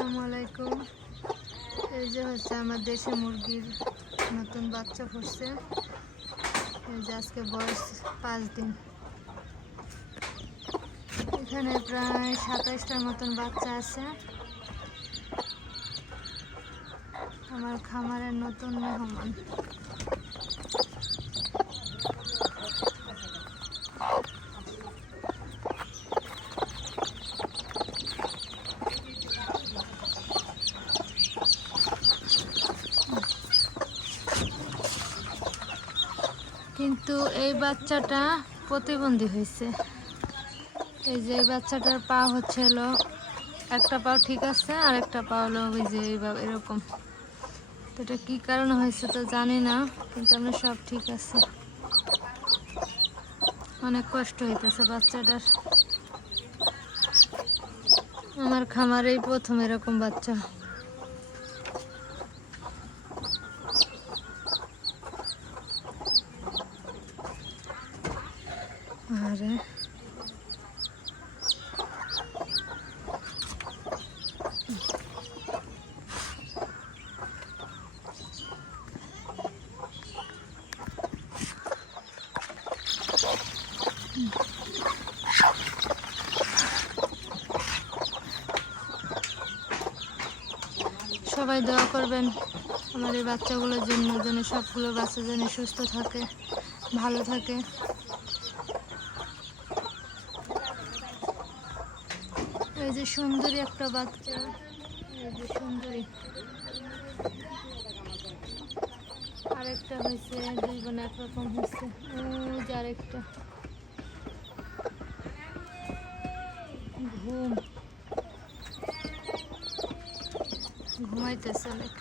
আসসালামু আলাইকুম। এই যে হচ্ছে আমার দেশি মুরগির নতুন বাচ্চা ফুটছে। এই যে আজকে বয়স 5 দিন। এখানে প্রায় 27টার মতন বাচ্চা আছে। আমার খামারের নতুন মেহমান। কিন্তু এই বাচ্চাটা প্রতিবন্ধী হয়েছে। এই যে এই বাচ্চাটার পা হচ্ছে হলো একটা পাও ঠিক আছে, আর একটা পা হলো ওই যে এরকম। তো এটা কী কারণে হয়েছে তো জানি না, কিন্তু আমরা সব ঠিক আছে। অনেক কষ্ট হইতেছে বাচ্চাটার। আমার খামারেই প্রথম এরকম বাচ্চা। আরে সবাই দোয়া করবেন আমার এই বাচ্চাগুলোর জন্য, যেন সবগুলো বাচ্চা যেন সুস্থ থাকে, ভালো থাকে। এই যে সুন্দরী একটা বাচ্চা, এই যে সুন্দরী। আরেকটা হয়েছে, দুই বোন একরকম হয়েছে। ওই যে আরেকটা ঘুমাইতেছে অনেক।